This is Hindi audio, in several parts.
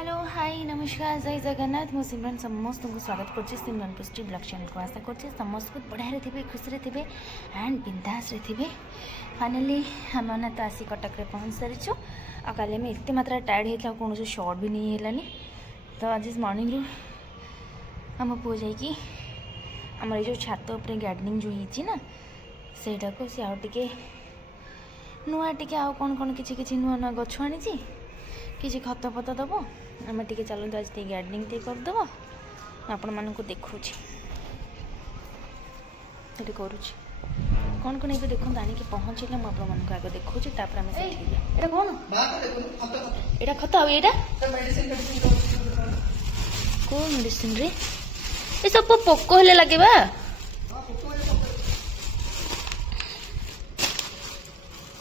हेलो हाय नमस्कार जय जगन्नाथ मु सिमरन समस्त को स्वागत कर सिमरन पुष्टि ब्लॉग चैनल को आशा कर समस्त बढ़िया थे खुशी थे एंड बिंदास थे फाइनाली आम मैंने तो आसी कटक में पहुँच सारीचु आ काली आम एत मात्रा टायर्ड होता कौन शॉर्ट भी नहीं है तो आज मॉर्निंग रू आम पुओ जाकि आम ये जो छात उपर गार्डनिंग जो होती ना सेटा को सी आउे नुआ टे आउ कौन कौन कि नुआ नुआ गछ आनी किसी खत फत दब आम टे चलते आज गार्डनिंग टे करदेव आपण मान देखा करुच्ची कौन कौन ये देखो आनिक पहुँचले मुझे आगे देखा कौन यहाँ खत आईटा कौ मेडिसिन रे ये सब पोक हेले लगे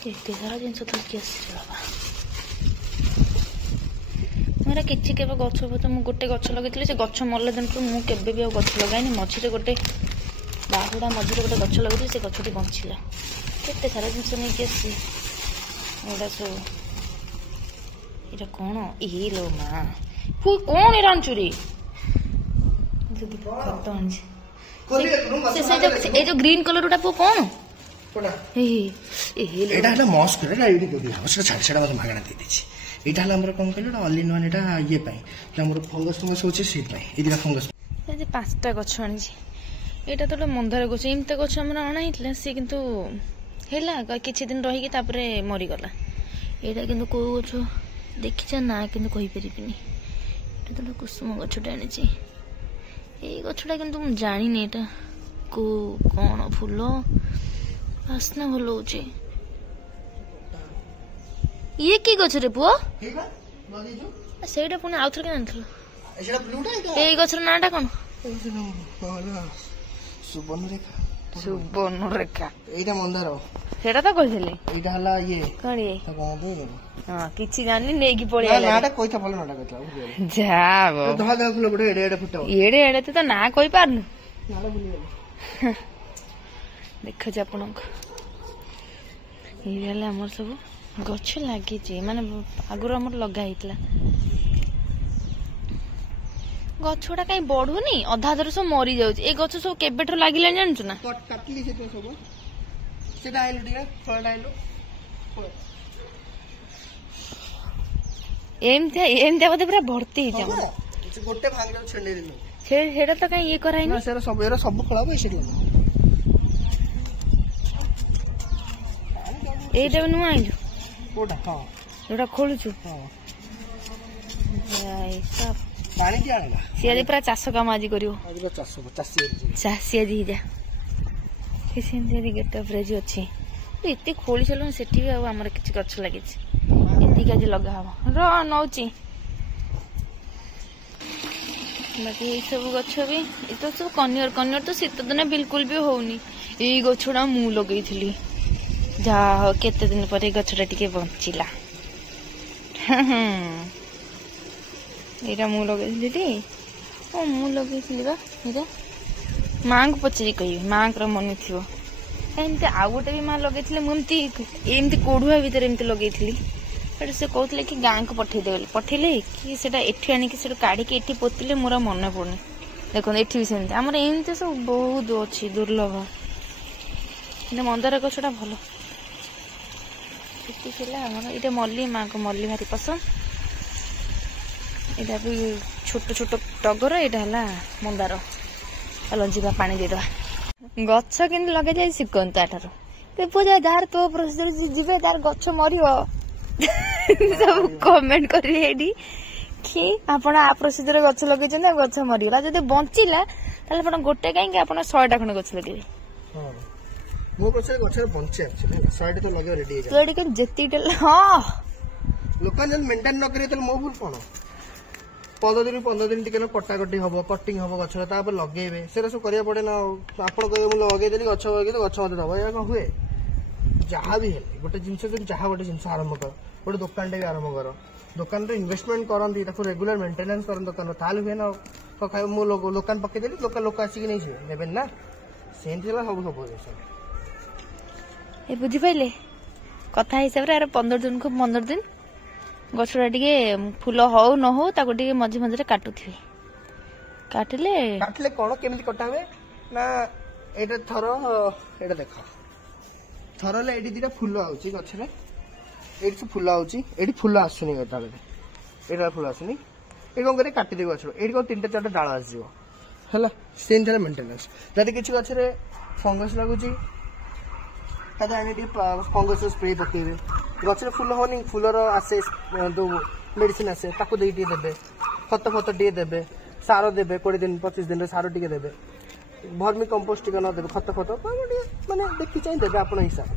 एत सारा जिनस धरिकी आस बाबा मेरा किसी के गच फत मुझे गोटे गच लगे से गच मरला दिन मुझे भी गच लगाइनि मझे गोटे बाहुड़ा मझे गोटे गच लगे से गछटी बंचला केते सारा जिनस नहीं आसी सब ये कौन ये लो माँ पु कौन ये रांचुरी खत आनी जो ग्रीन कलर गुटा पु कौन मागणा दे यहाँ कौन कहल अल इन वन यहाँ ये फंगस फंगस होता फंगस 5टा गछ आनी यहाँ तो मंदार गछ एमती गछ आम अणाई सी कितु है किछि दिन रही मरीगला यहाँ कि कौ गछ देखी ना कि कहीपरिनी तो कुसुम गछटा आनी ये गछटा कि जानी यहाँ को कौन फूल आसना भल हो ये कि गछ रे पुओ सेटा पुणी आउ थे ये गछर नाटा कौन सुबर्ण रेखा एटा मंदार सेटा तो कहले एटा हला ये कौन ये हां किछि जानि नेगी पड़ी नाटा कोइथा भलो नाटा कहला जाबो तो धहा गा फुल बडे एडे फुटा एडे एडे तो ना कोइ पारनु नाटा बुली गेला देख जे आपन ये वाला हमर सब गछ लगी माने आगुर आम लगा गछटा कहीं बढ़ुनी अधा अधर सब मरी जाए गछ सब केबेठर लगिला जानछु ना काटली से सब सेटा आइलो दिया फळडा आइलो एमते बोधे पूरा भर्ती हो गोटे भांग जाउ छेंडे दिनो सेटा तो कहीं ये कराई ना सेरा सब खळाबो एसे एटा नु आइलो कोडा हां एटा खोलुछु हां भाई सब पानी की आला सियादी पूरा चाष काम आज करियो आज चासी चासी आज जा सेमती गेटअप रे अच्छी एत खोली चल सेठी भी आमर किसी गछ लगी एतिक आज लगा हम नौची बाकी ये सब गछ भी तो सब कनियर तो शीत दिन बिल्कुल भी होनी यही गछड़ा मु लगे जहा केते दिन पर गछटा टिके बंचिला यहाँ मु लगे मु लगे माँ को पचारि कह माँ को मन थी एमती आउ गोटे भी माँ लगे मुझे कोढ़ुआ भितर एमती लगे से कहते कि गाँ को पठेदे पठेले कि एठी आनिक काढ़ी एठी पोतिले मोर मन पड़नी देखो एठी भी सेमती आमर एमती सब बहुत अच्छी दुर्लभ मंदार गछटा भल ये मल्ली माँ को मल्ली भारी पसंद यहाँ भी छोट छोट टगर यहाँ है मंदार चल जा पानी देदे गछ कि लगे जाए शिखन ताठार पूजा जार तो प्रोसीजर जी तार गछ मर सब कमेंट करें कि आपण आ प्रोसीजर गछ लगे गछ मरीगला जब बंचला गोटे कहीं 100टा खंड गछ लगे मो पछे गछर बंचे एक्चुअली साइड तो लगे रेडी है रेडी कर जति हां लोकन जन मेंटेन न करे त मो भूल कोन 15 दिन टिके कटा कटी हबो कटिंग हबो गछर तापर लगेबे सेरा सब करिया पड़े ना आपण कहे मु लगे देली गछ लगे तो गछ मते दबो या को हुए जहा भी है गोटे जिंस जो जहा गोटे जिंस आरंभ कर गोटे दुकान टे आरंभ कर दुकान रे इन्वेस्टमेंट करंदी ताको रेगुलर मेंटेनेंस करन दुकान ताल हुए ना तो खाय मु दुकान पके देली लोक आसी कि नै छै नेबेन ना सेंथिला सब ये बुझी पाइले कथा हिसाब रे 15 दिन को 15 दिन गछटा टिके फूल हो न हो ताको टिके मझे मझे काटुथिबे काटिले कौन केमिति कटा हुए ना एटा थर एटा देख थरले एडी दिटा फूल आउची गछरे एडी सब फूल आउची एडी फूल आसुनी एटा फूल आसुनी ए कोन करे काटी देबो गछरो एडी को 3-4 डाळ आसीबो हला सेम थरे मेंटेनेंस जदि किछि गछरे फंगस लागुची तादे आनी टी फंगस स्प्रे पकेबे गछरे फूल होनी फूलर आसे दो मेडिसिन आसे ताको देई टी देबे खत टी देबे सार देबे 20 दिन 25 दिन रे सार टी देबे भर्मी कंपोस्ट टी न देबे खत माने देखि चाहि देबे आपण हिसाब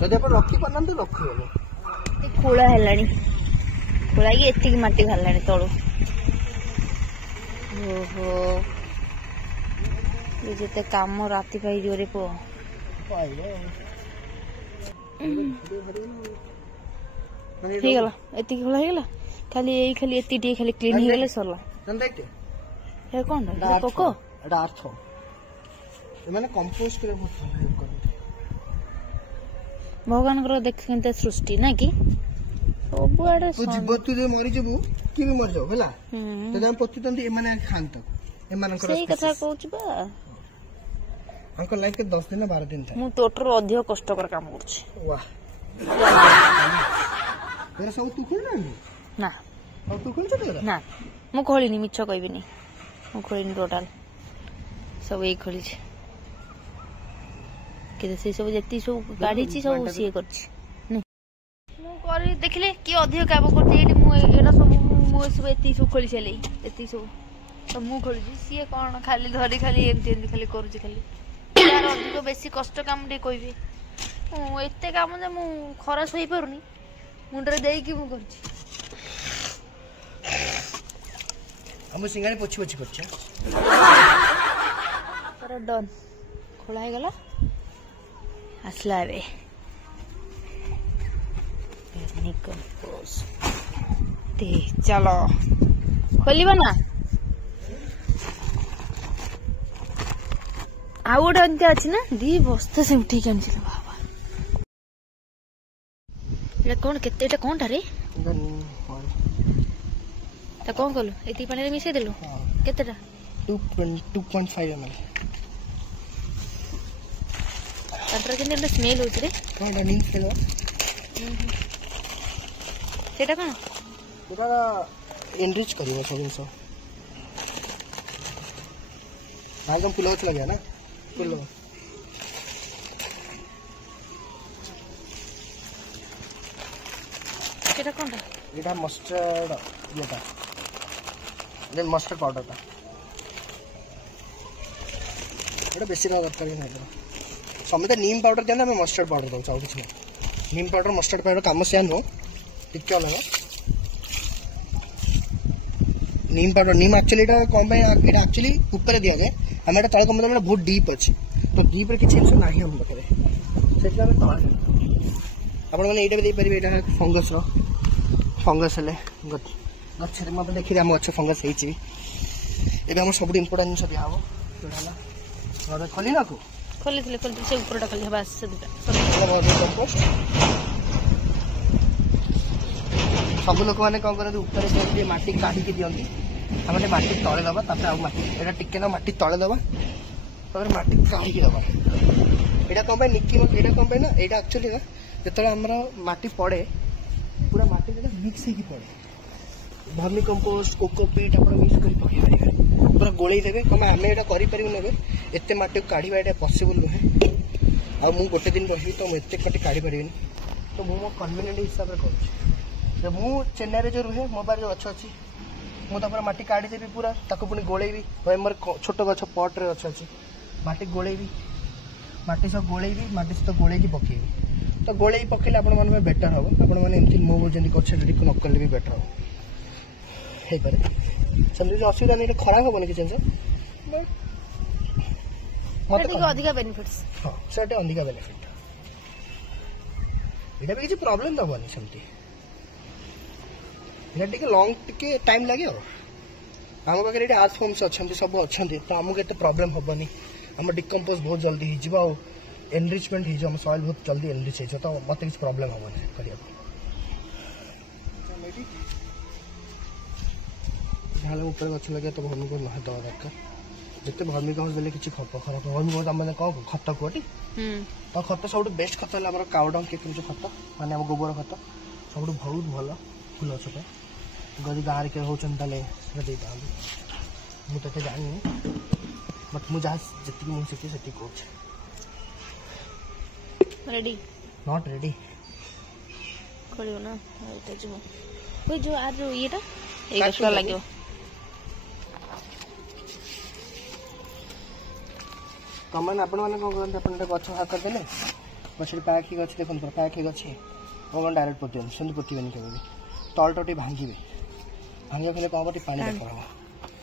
जदि आपण रखी पनन तो रखी होबो खोला हेलानी खोला की एत्ती माटी घालानी तळो ओहो ये जेते काम राती पाई जोरे पो हे गला एत्ती खोला हे गला खाली एत्ती टी खाली क्लीन हे गले सरला नंदाइते हे कोन कोको एटा आर्थो माने कंपोस्ट करे बहुत हेल्प करे भगवान को देखते सृष्टि ना कि सब आड़े तू जीव तू जे मरि जबु कि भी मर जाओ हला तो हम प्रतितंती ए माने खानत ए मानन कर सही कथा कहूछ बा हमको लाइफ के 10 दिन 12 दिन था मु टोटर अधिक कष्टकर काम करछ वाह तेरा सब तू खोल ना और तू खोल तेरा ना मु खोलिनी मिछ कहबिनी मु खोलिनी टोटल सब एक खोली छे के से सब जति सब गाड़ी छी सब उसी करछ नहीं मु करी देखले कि अधिक काम करछ एटी मु एना सब मु सब एति सब खोली छले एति सब तो मु खोली सी कोन खाली धरी खाली एमती खाली करूछ खाली यार अधिक बेसी कष्ट काम दे कहबे मु एते काम जे मु खरा सोई परनी मुंडरे देई कि मु करछ हम सिंगारी पोछि पोछि करछ पर डन खोला हे गला असला रे कंपोज ते चलो खोलिबा ना आउट अंते अछि ना दी बस्ता से उठी के आनछि बाबा एटा कोन केते एटा कोनटा रे ता कोन कलु एती पानी रे मिसे देलु केतेटा 2.5 ml कंट्रा के ने स्मेल होत रे कोन डनी खेलो सेटा कोन पूरा एनरिच करियो सब जिंस एकदम पिलोच लगे ना पिलो सेटा कोनटा एटा मस्टर्ड येटा देन मस्टर्ड पाउडर ता एटा बेसी ना दरकार नहीं समते नीम पाउडर देना मैं मस्टर्ड पाउडर दो चाउ कुछ नीम पाउडर मस्टर्ड पाउडर काम से नो टिक्के अलग नीम पाउडर नीम एक्चुअली एटा कोन पे एटा एक्चुअली ऊपर दिया गए हम एटा तळे कम बहुत डीप अछि तो डीप रे किछ इन्स नाही हम बकरे सेटा में तळे आपण माने एटा भी दे परिबे एटा फंगस हले गछरे मत देखि हम अच्छा फंगस हेछि एबे हम सब इंपोर्टेंट सब आबो जोडाला और खोली ना को खोली से ऊपरटा खोली बस से दुटा सब लोक माने कोन करे ऊपर से माटी काढी के दियंती हमने माटी तळे दबा तापर आ माटी एटा टिके ना माटी तळे दबा तापर माटी काढी के दबा एटा कोन पे निक्की मत एटा कोन पे ना एटा एक्चुअली ना जतले हमरा माटी पड़े पूरा माटी जदा मिक्स ही पड़े भर्मी कंपोस्ट कोकोपीट आपण मिक्स करी पके पूरा गोळई देबे कमे हमें एटा करि परिबो नेबे एते माटी काढीबा एटा पॉसिबल नहे आ मु गोटे दिन रही तो एते माटी काढी परिबिन तो मु मो कन्वीनियंट हिसाब रे करू जे मु चेन्नई रे जो रहे मो बारे जो अच्छा अछि मु तापर माटी काढी देबी पूरा ताको पुनी गोळेबी हमर छोटो गछ पॉट रे अच्छा अछि माटी गोळेबी माटी सब गोळेबी माटी से तो गोळे की पकेबी तो गोळे पकेले आपण मन में बेटर हो आपण मन एमती मो जंदी करछे रेडी को नकल भी बेटर हो हे पारे समझ जो असुविधा नहीं खराब होबो कि चेंज मत अधिक बेनिफिट्स हां सेटे अधिक बेनिफिट एटा भी किसी प्रॉब्लम दबनी सेमती एटा टिके लॉन्ग टिके टाइम लागे हो हम पाखे ये आर्थ फॉर्म्स अच्छा सब अच्छा तो आमको एत प्रोब्लेम हेनी आम डिकम्पोज बहुत जल्दी हो एनरिचमेंट हो सॉइल बहुत जल्दी एनरिच हो तो मत किसी प्रोब्लेम हेनी कर ये ढाल ऊपर गछ लगे तो भूमि को नह दवा दरकार जिते भूमि कम्पोस्ट देले किसी खत खराब भूमि कम्पोस्ट आम कौन खत कौटी तो खत सब बेस्ट खत है काउडंग के खत माने गोबर खत सब बहुत भल फुल गछ जदि गाँव के होते मुझे जानी बट मुझे जी से कौच रेडी नॉट रेडी करियो ना एटा जो ओइ जो आज येटा ए गछला लाग्यो कमन आपण माने कोन करन आपण गछ हाथ देले गछ पैक ही गछ देखन पैक ही गछ कोन डायरेक्ट पोटियन सुंद पोटियन केबे तल टटी भांगीबे भांगे फेले कोन पानी देखा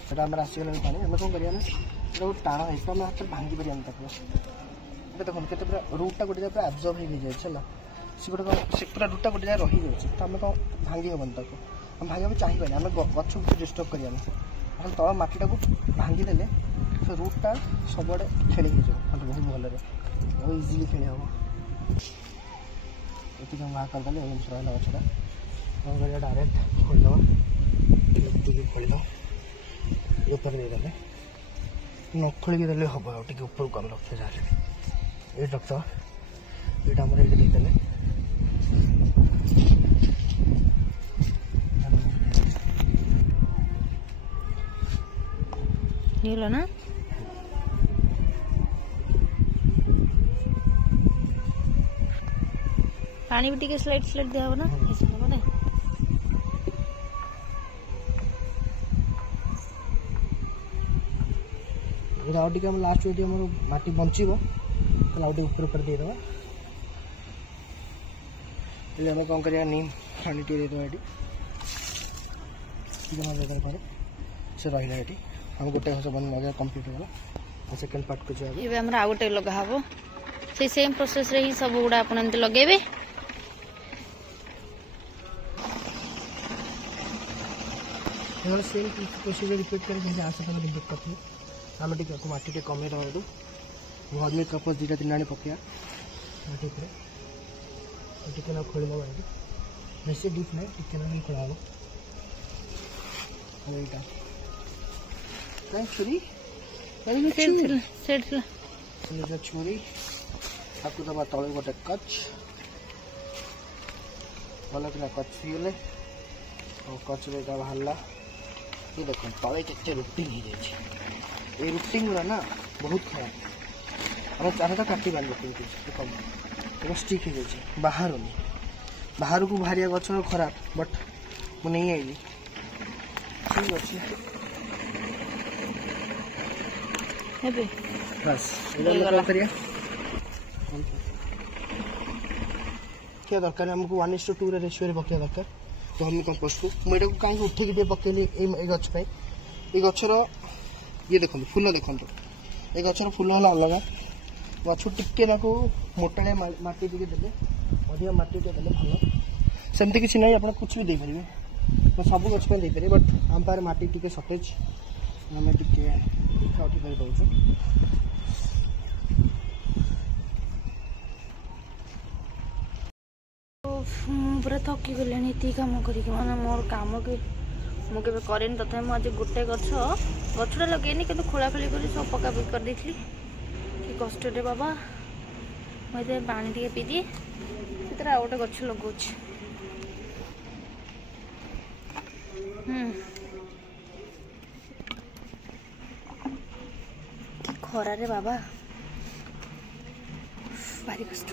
सेटा हमर आसी गले पानी हम कोन करिया ना जो टाणा है तो हम हाथ भांगी परि हम तक देखो केते पूरा रूटटा गोटे पूरा एब्जॉर्ब हो जाए चला से गोटे से पूरा रूटटा गोटे रही जाए तो आम कौन भांगी हेन तक हम भांगा चाहिए आम गछ को डिस्टर्ब करें तल मटीटा को भांगीदे से रूटटा सब खेली मतलब बहुत भल बहुत इजिली खेली हम ये हम बाहर करदे रहा गछटा कौन कर डायरेक्ट खोलदे खोलद ऊपर देदेले न खोलिक देले हम टे ऊपर कम रखे जाए ये रक्त ये आम ये देदेले ना पानी भी टिके स्लाइड स्लाइड दिया ना लास्ट माटी बंचब तो ऊपर ऊपर देद हमें कौन कर नीम पानी टे देद ये से रहा ये हम गोटे लगे कम्प्लीट होगा सेकेंड पार्ट को जाए हम आ गोटे लगा हम से सेम प्रोसेस रे ही सब गुड़ा आप लगे सेम प्रोसीजर रिपीट कर आशा करें दिक्कत हुए आम टे मटी टे कमे दू भर्मी कम्पोस्ट 2-3 आने पकड़ा मटी टे ना खोल बेसी डीप ना टे ना खोला हम छुरी छुरी आपको दबा तले गोटे कच भल कि कच गले कच बाहर ये देख तले के रुटिंग हो जाए ये रुटिंग गुड़ा ना बहुत खराब हम चाहे तो काटी रुटिंग स्टिक हो जाए बाहर को बाहर गच खराब बट मुझे नहीं आईली ठीक अच्छे बस क्या दरकार हमको 1:2 रेशियो पकड़ा दरकार तो हम कंपोस्ट को मुझे कहीं उठे पकईली गछ ये गचर ये देखो फूल देखो ये गचर फूल है अलग गछ टिके ना मोटा मटी टे देते अधिक मटी टे देते भल सेमती किसी ना आप कुछ भी देपारे तो सब गछ देपारे बट आम पाखे मटी टे सटेज आम टे उठी कर दौर पूरा थकी गले ये कम कर मोर कम के मुझे करे तथा मुझे गोटे गछटा लगे कि खोला खोली कर सब पका पक कर देती कि कष्ट बाबा मुझे पानी टे पी दिए से आ गोटे गछ लगौ खरा रे बाबा भारी कष्ट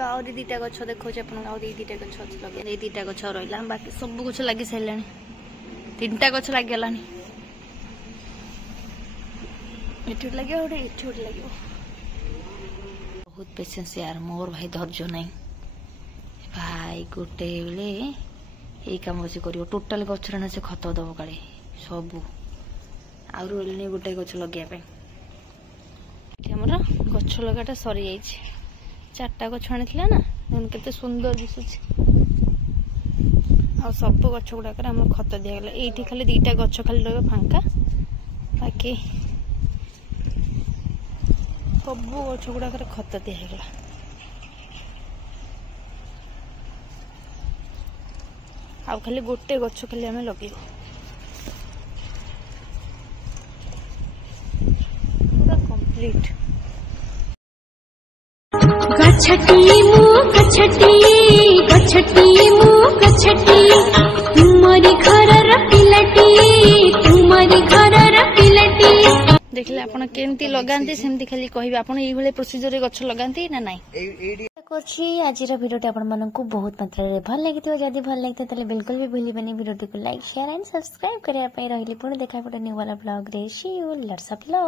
आहरी 2टा गछ देखो आहरी 2टा गछ लगे 2टा गछ रहा बाकी सब गछ लगी सारे 3टा गछ लगे ये लगे लगे बहुत पेशेंस यार मोर भाई धैर्य नहीं भाई गोटे बेले यही कम बस कर टोटाल गचर ना से खत दब काले सब आने गोटे गछ लगे आमर गछ लगाटा सरी जाइए 4टा गछ आनी ना केते सुंदर दिशु आ सब गछ गुड़ाक खत दिगला ये खाली 2टा गछ खाली रहा फांका बाकी सब गछ गुड़ाक खत दिगला आ खाली गोटे गछ खाली आम लगे पूरा कंप्लीट गछटी मु गछटी गछटी मु गछटी तुमरी घरर पिलटी तुमरी घरर पिलटी देखले आपण केमती लगांती सेमती खाली कहबे आपण एई भले प्रोसीजर रे गछ लगांती ना नाही करछि आजिर भिडियोटी आपण मानकु बहुत मात्रा रे भल लागितो जदी भल लागते तले बिल्कुल भी भूलिबेनी भिडियोटी को लाइक शेयर एंड सब्सक्राइब करिया पई रहिली पुणी देखा पटे न्यू वाला ब्लॉग रे सी यू लॉट्स ऑफ लव।